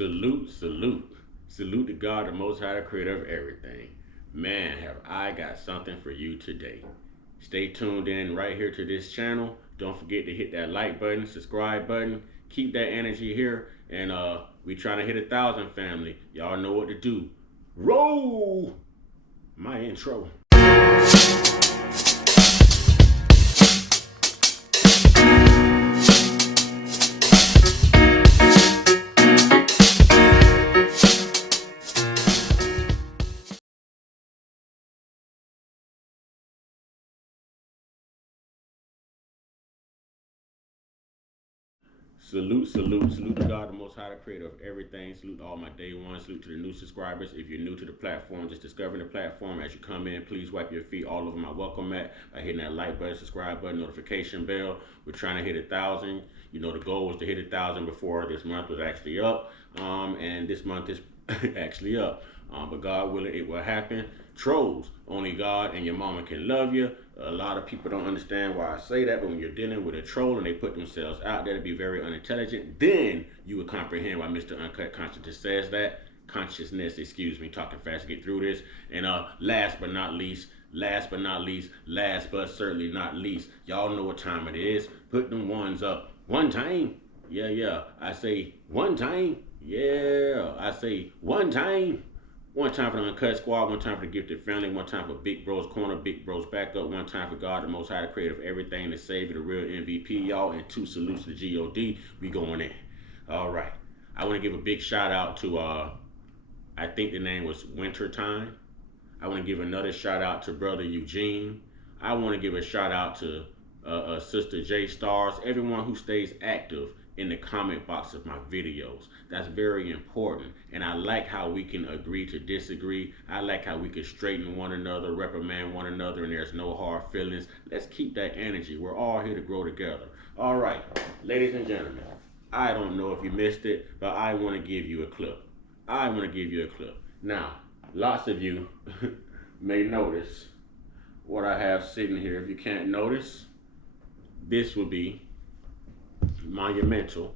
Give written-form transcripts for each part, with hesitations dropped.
Salute, salute. Salute to God, the Most High, the creator of everything. Man, have I got something for you today. Stay tuned in right here to this channel. Don't forget to hit that like button, subscribe button. Keep that energy here. And we trying to hit 1,000, family. Y'all know what to do. Roll my intro. Salute, salute, salute to God, the Most High, the creator of everything. Salute to all my day ones. Salute to the new subscribers. If you're new to the platform, just discovering the platform as you come in, please wipe your feet all over my welcome mat by hitting that like button, subscribe button, notification bell. We're trying to hit 1,000. You know, the goal was to hit 1,000 before this month was actually up. And this month is actually up. But God willing, it will happen. Trolls, only God and your mama can love you. A lot of people don't understand why I say that, but when you're dealing with a troll and they put themselves out there to be very unintelligent, then you would comprehend why Mr. Uncut Consciousness says that. Talking fast to get through this. And last but certainly not least, y'all know what time it is. Put them ones up. One time. Yeah. I say one time. Yeah. I say one time. One time for the Uncut Squad, one time for the Gifted Family, one time for Big Bro's Corner, Big Bro's Backup, one time for God, the Most High, the creator of everything, the Savior, the real MVP, y'all, and 2 salutes to the GOD. We going in. All right. I want to give a big shout out to, I think the name was Wintertime. I want to give another shout out to Brother Eugene. I want to give a shout out to Sister J Stars, everyone who stays active in the comment box of my videos. That's very important. And I like how we can agree to disagree. I like how we can straighten one another, reprimand one another, and there's no hard feelings. Let's keep that energy. We're all here to grow together. All right, ladies and gentlemen, I don't know if you missed it, but I want to give you a clip. Now, lots of you may notice what I have sitting here. If you can't notice, this will be monumental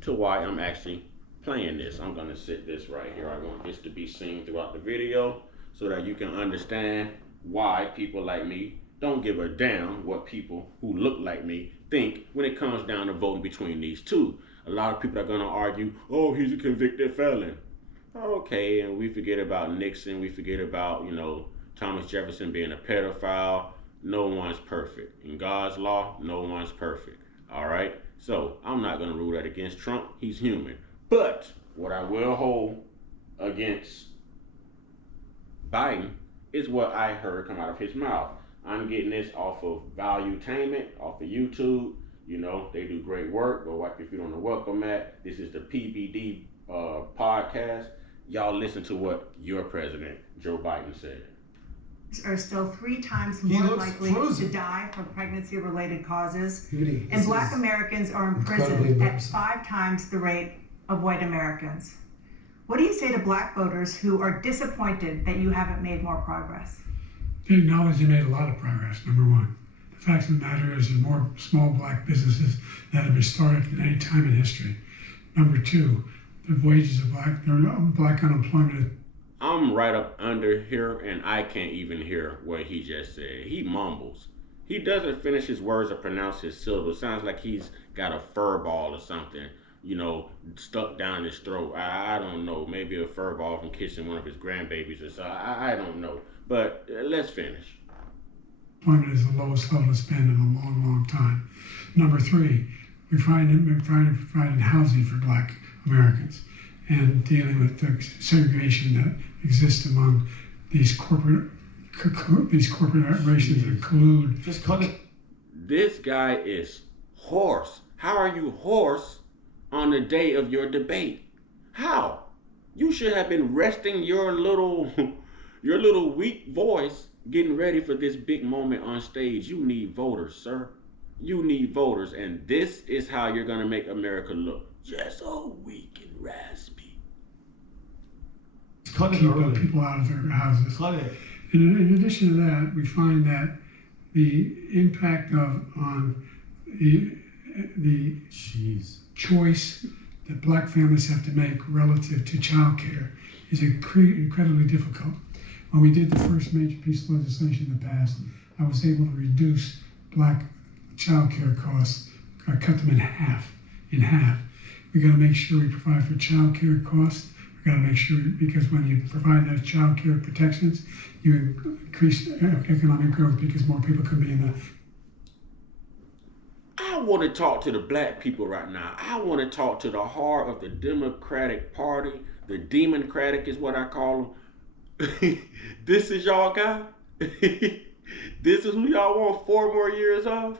to why I'm actually playing this. I'm going to sit this right here. I want this to be seen throughout the video so that you can understand why people like me don't give a damn what people who look like me think when it comes down to voting between these two. A lot of people are going to argue, oh, he's a convicted felon. Okay, and we forget about Nixon. We forget about, Thomas Jefferson being a pedophile. No one's perfect. In God's law, no one's perfect. All right? So I'm not going to rule that against Trump. He's human. But what I will hold against Biden is what I heard come out of his mouth. I'm getting this off of Valuetainment, off of YouTube. They do great work. Go watch if you don't know welcome at. This is the PBD podcast. Y'all listen to what your president, Joe Biden, said. Are still 3 times more likely to die from pregnancy-related causes, and Black Americans are imprisoned at 5 times the rate of white Americans. What do you say to Black voters who are disappointed that you haven't made more progress? They acknowledge they made a lot of progress, number one. The fact of the matter is there are more small Black businesses that have been started than any time in history. Number 2, the wages of Black unemployment. I'm right up under here, and I can't even hear what he just said. He mumbles. He doesn't finish his words or pronounce his syllables. Sounds like he's got a fur ball or something, stuck down his throat. I don't know. Maybe a fur ball from kissing one of his grandbabies or something. I don't know. But let's finish. Employment is the lowest level it's been in a long, long time. Number 3, we're providing housing for Black Americans and dealing with the segregation that exists among these corporate operations that collude. Just cut it. This guy is hoarse. How are you hoarse on the day of your debate? How? You should have been resting your little weak voice, getting ready for this big moment on stage. You need voters, sir. You need voters, and this is how you're gonna make America look. Just so weak and raspy. Cut it early. People out of their houses. Cut it. In addition to that, we find that the impact on the choice that black families have to make relative to child care is incredibly difficult. When we did the first major piece of legislation in the past, I was able to reduce black child care costs. I cut them in half. We got to make sure we provide for child care costs. We got to make sure, because when you provide those child care protections, you increase economic growth because more people can be in the. I want to talk to the black people right now. I want to talk to the heart of the Democratic Party. The Democratic is what I call them. This is y'all guy. This is who y'all want 4 more years of.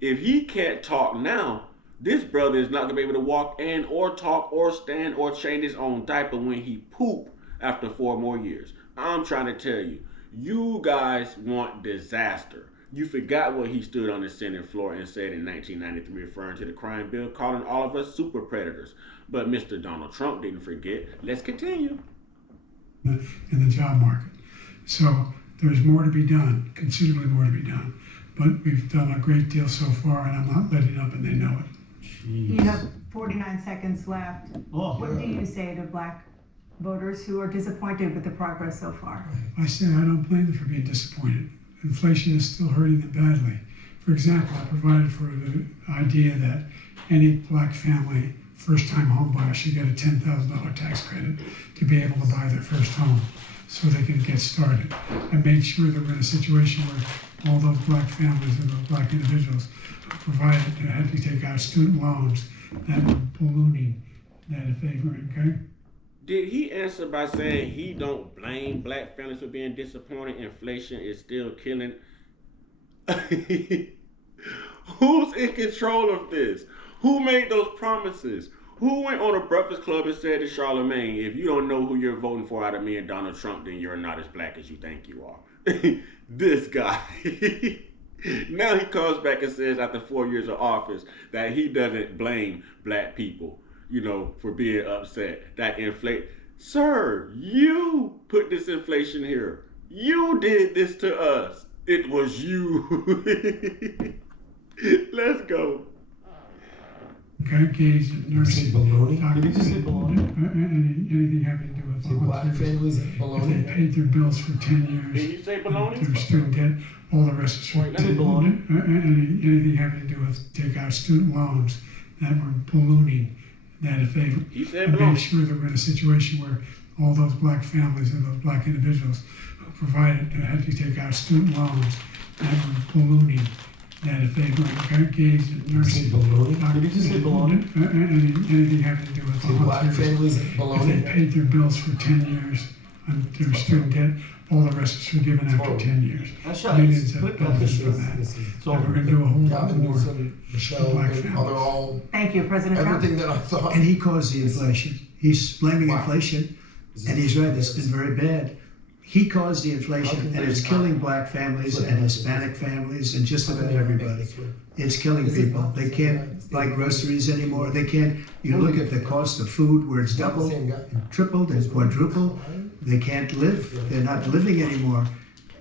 If he can't talk now, this brother is not going to be able to walk in or talk or stand or change his own diaper when he poop after 4 more years. I'm trying to tell you, you guys want disaster. You forgot what he stood on the Senate floor and said in 1993, referring to the crime bill, calling all of us super predators. But Mr. Donald Trump didn't forget. Let's continue. In the job market. So there's more to be done, considerably more to be done. But we've done a great deal so far, and I'm not letting up, and they know it. Jeez. You have 49 seconds left. What do you say to black voters who are disappointed with the progress so far? I say I don't blame them for being disappointed. Inflation is still hurting them badly. For example, I provided for the idea that any black family, first-time home buyer should get a $10,000 tax credit to be able to buy their first home so they can get started. I made sure that we're in a situation where all those black families and those black individuals provided to have to take out student loans that were ballooning, that if they were, okay? Did he answer by saying he don't blame black families for being disappointed? Inflation is still killing. Who's in control of this? Who made those promises? Who went on a Breakfast Club and said to Charlemagne, if you don't know who you're voting for out of me and Donald Trump, then you're not as black as you think you are. This guy. Now he comes back and says after 4 years of office that he doesn't blame black people, for being upset. That inflation. Sir, you put this inflation here. You did this to us. It was you. Let's go. Gays and nursing. Baloney? Did he just say baloney? Anything having to do with black families baloney? If they paid their bills for 10 years. Did you say baloney? Their student debt, all the rest is Wait, let me baloney. Anything having to do with take out student loans that were ballooning. That if they made sure that we're in a situation where all those black families and those black individuals who provided to have to take out student loans that were ballooning. That if they were engaged in nursing, Did he just say baloney? Anything having to do with black families baloney? If they paid their bills for 10 years on their student debt, all the rest is forgiven after 10 years. Millions have benefited from that. And we're going to do a whole lot more for black families. Thank you, President Trump. Everything that I thought. And he caused the inflation. He's blaming inflation, and he's right, it's been very bad. He caused the inflation, and it's killing black families and Hispanic families and just about everybody. It's killing people. They can't buy groceries anymore. They can't. You look at the cost of food where it's doubled, and tripled, and quadrupled. They can't live. They're not living anymore.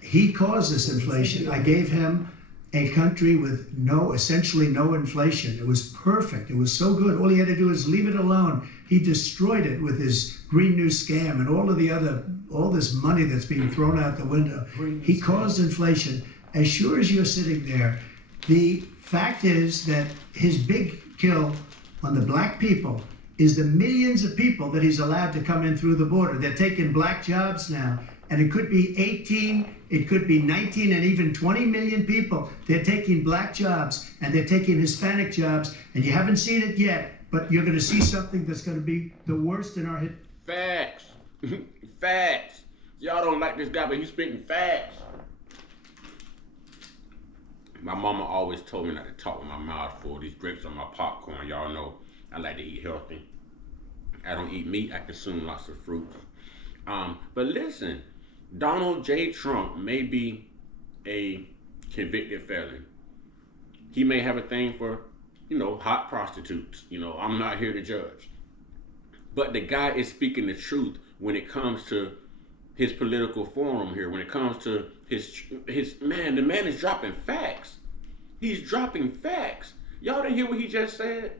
He caused this inflation. I gave him a country with essentially no inflation. It was perfect. It was so good. All he had to do is leave it alone. He destroyed it with his Green New Scam and all this money that's being thrown out the window. He caused inflation. As sure as you're sitting there, the fact is that his big kill on the black people is the millions of people that he's allowed to come in through the border. They're taking black jobs now. And it could be 18, it could be 19, and even 20 million people. They're taking black jobs, and they're taking Hispanic jobs, and you haven't seen it yet, but you're going to see something that's going to be the worst in our history. Facts. Facts. Y'all don't like this guy, but he's spitting facts. My mama always told me not to talk with my mouth full. These grapes on my popcorn, y'all know I like to eat healthy. I don't eat meat, I consume lots of fruits. But listen, Donald J. Trump may be a convicted felon. He may have a thing for, hot prostitutes. I'm not here to judge. But the guy is speaking the truth when it comes to his political forum here, when it comes to the man is dropping facts. He's dropping facts. Y'all didn't hear what he just said?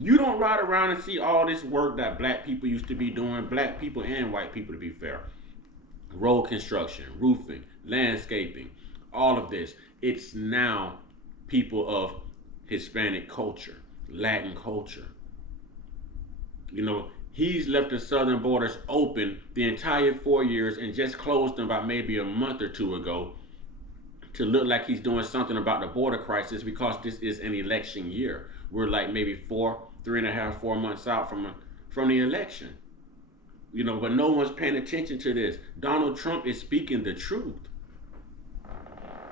You don't ride around and see all this work that black people used to be doing, black people and white people to be fair. Road construction, roofing, landscaping, all of this. It's now people of Hispanic culture, Latin culture. You know, he's left the southern borders open the entire 4 years and just closed them about maybe a month or two ago to look like he's doing something about the border crisis because this is an election year. We're like maybe 3.5, 4 months out from the election. You know, but no one's paying attention to this. Donald Trump is speaking the truth.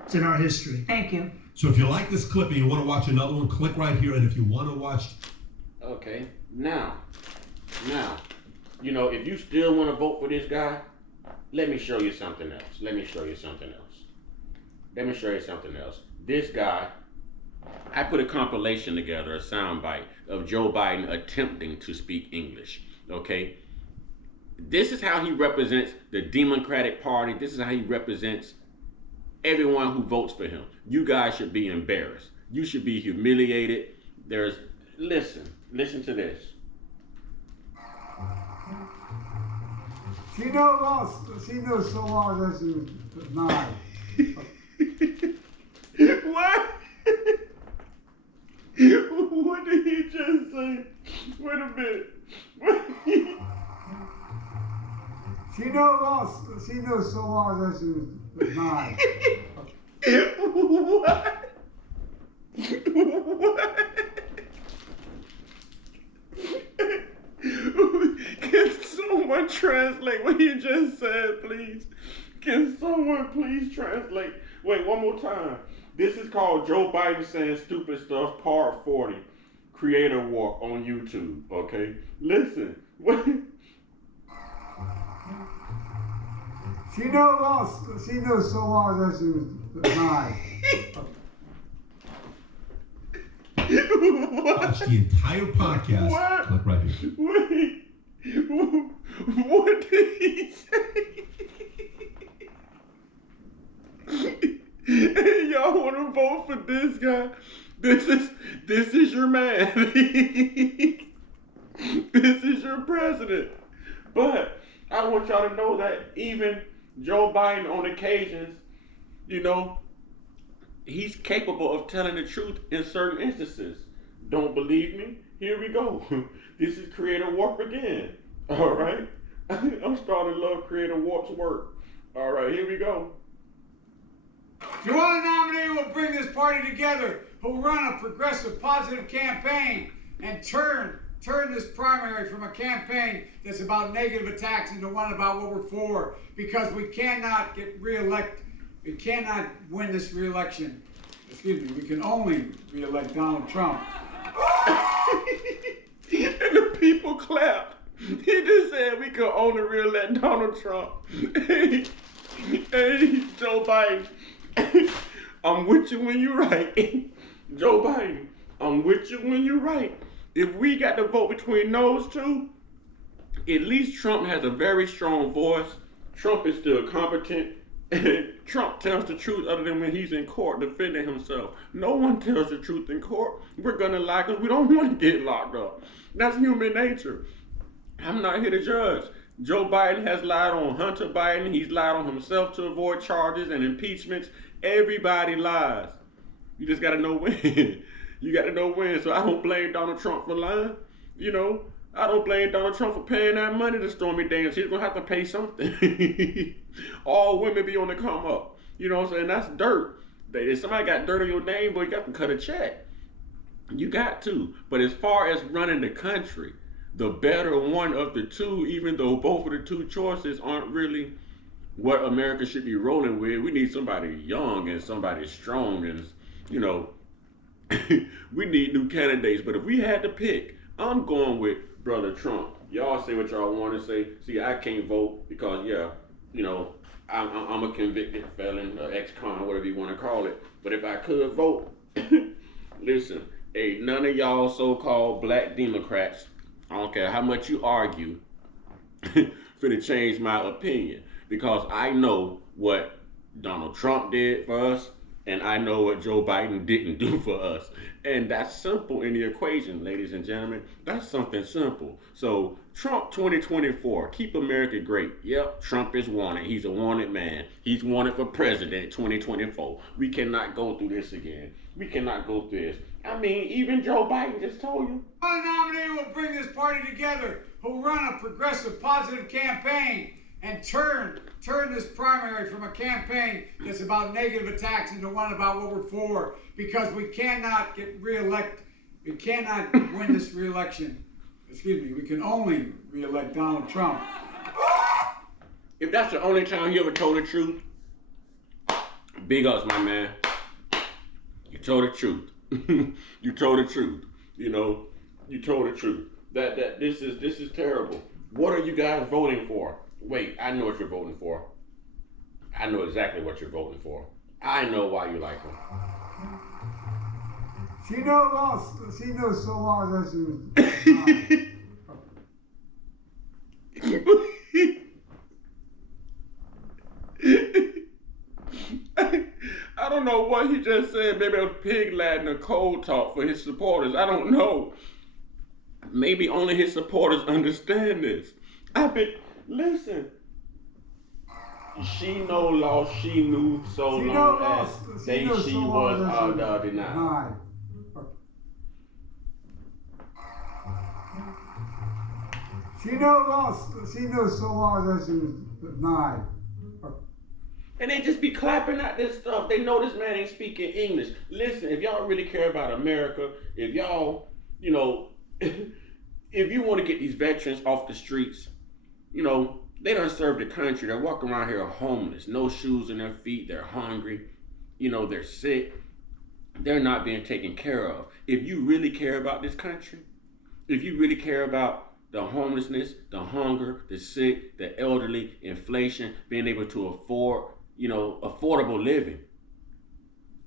It's in our history. Thank you. So if you like this clip and you want to watch another one, click right here. And if you want to watch... Okay, now, you know, if you still want to vote for this guy, let me show you something else. This guy, I put a compilation together, a soundbite of Joe Biden attempting to speak English, okay? This is how he represents the Democratic Party. This is how he represents everyone who votes for him. You guys should be embarrassed. You should be humiliated. Listen to this. She knows so long that she was 9. What? What did he just say? Wait a minute. She knows so long that she was 9. What? Can someone translate what he just said, please? Can someone please translate? Wait, one more time. This is called Joe Biden Saying Stupid Stuff, Part 40. Creatorwarp on YouTube, okay? Listen. She knows so long that she was 9. Watch the entire podcast. What? Click right here. Wait. What did he say? Hey, y'all want to vote for this guy? This is your man. This is your president. But I want y'all to know that even Joe Biden on occasions, you know, he's capable of telling the truth in certain instances. Don't believe me? Here we go. This is creatorwarp again. All right? I'm starting to love creatorwarp's work. All right, here we go. If you want a nominee who will bring this party together, who'll run a progressive, positive campaign and turn this primary from a campaign that's about negative attacks into one about what we're for, because we cannot get reelected. We cannot win this reelection. We can only reelect Donald Trump. And the people clapped. He just said we could only reelect Donald Trump. Hey, Joe Biden, I'm with you when you're right. Joe Biden, I'm with you when you're right. If we got to vote between those two, at least Trump has a very strong voice. Trump is still competent. Trump tells the truth other than when he's in court defending himself. No one tells the truth in court. We're going to lie because we don't want to get locked up. That's human nature. I'm not here to judge. Joe Biden has lied on Hunter Biden. He's lied on himself to avoid charges and impeachments. Everybody lies. You just got to know when. You got to know when. So I don't blame Donald Trump for lying. You know, I don't blame Donald Trump for paying that money to Stormy Daniels. He's going to have to pay something. All women be on the come up. You know what I'm saying? That's dirt. If somebody got dirt on your name, boy, you got to cut a check. You got to. But as far as running the country, the better one of the two, even though both of the two choices aren't really what America should be rolling with. We need somebody young and somebody strong and, you know, we need new candidates. But if we had to pick, I'm going with Brother Trump. Y'all say what y'all want to say. See, I can't vote because, yeah, you know, I'm a convicted felon, ex-con, whatever you want to call it. But if I could vote, listen, ain't none of y'all so-called black Democrats, I don't care how much you argue, finna change my opinion. Because I know what Donald Trump did for us, And I know what Joe Biden didn't do for us. And that's simple in the equation, ladies and gentlemen. That's something simple. So Trump 2024, keep America great. Yep, Trump is wanted. He's a wanted man. He's wanted for president 2024. We cannot go through this again. We cannot go through this. I mean, even Joe Biden just told you. One nominee will bring this party together, who'll run a progressive, positive campaign and turn this primary from a campaign that's about negative attacks into one about what we're for, because we cannot get reelected. We cannot win this reelection. Excuse me, we can only reelect Donald Trump. If that's the only time you ever told the truth, big ups, my man. You told the truth. You told the truth. You know, you told the truth. That this is terrible. What are you guys voting for? Wait, I know what you're voting for. I know exactly what you're voting for. I know why you like him. She knows so long that she I don't know what he just said. Maybe it was pig Latin or cold talk for his supporters. I don't know. Maybe only his supporters understand this. Listen. She no lost, she knew so long as she was denied. She knows so long that she was denied. And they just be clapping at this stuff. They know this man ain't speaking English. Listen, if y'all really care about America, if y'all, you know, if you want to get these veterans off the streets, you know, they don't serve the country. They're walking around here homeless, no shoes in their feet. They're hungry. You know, they're sick. They're not being taken care of. If you really care about this country, if you really care about the homelessness, the hunger, the sick, the elderly, inflation, being able to afford, you know, affordable living.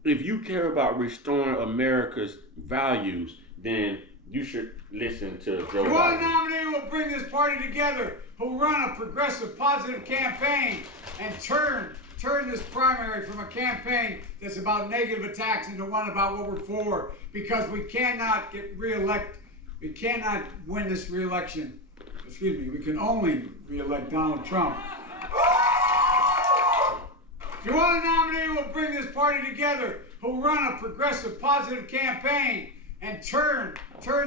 If you care about restoring America's values, then you should listen to Joe Biden. One nominee will bring this party together, who'll run a progressive, positive campaign and turn this primary from a campaign that's about negative attacks into one about what we're for, because we cannot get reelected. We cannot win this reelection. Excuse me, we can only reelect Donald Trump. If you want a nominee who will bring this party together, who'll run a progressive, positive campaign and turn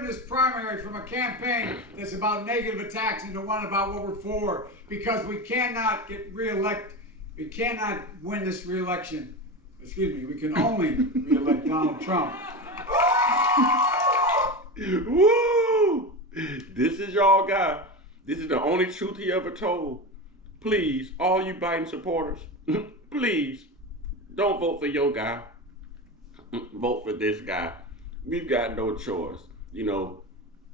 this primary from a campaign that's about negative attacks into one about what we're for, because we cannot get reelected. We cannot win this reelection. Excuse me, we can only reelect Donald Trump. Woo! This is y'all guy. This is the only truth he ever told. Please, all you Biden supporters, please, don't vote for your guy. Vote for this guy. We've got no choice. You know,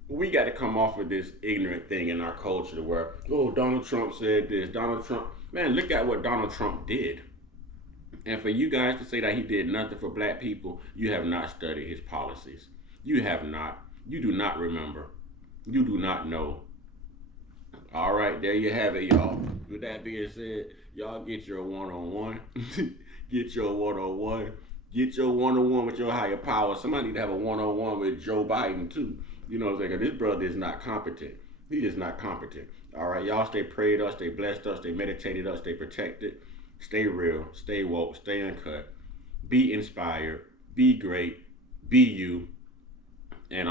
we got to come off of this ignorant thing in our culture where, oh, Donald Trump said this, Donald Trump. Man, look at what Donald Trump did. And for you guys to say that he did nothing for black people, you have not studied his policies. You have not. You do not remember. You do not know. All right, there you have it, y'all. With that being said, y'all get your one-on-one. Get your one-on-one. Get your one-on-one with your higher power. Somebody need to have a one-on-one with Joe Biden, too. You know what I'm saying? This brother is not competent. He is not competent. All right, y'all stay prayed up, stay blessed up, stay meditated up, stay protected. Stay real, stay woke, stay uncut. Be inspired. Be great. Be you. And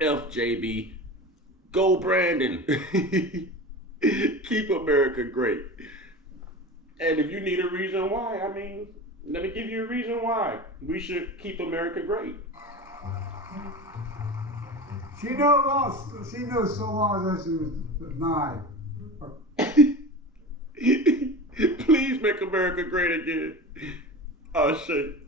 FJB, go Brandon. Keep America great. And if you need a reason why, I mean, let me give you a reason why we should keep America great. She knows so long that she was denied. Please make America great again. Oh shit.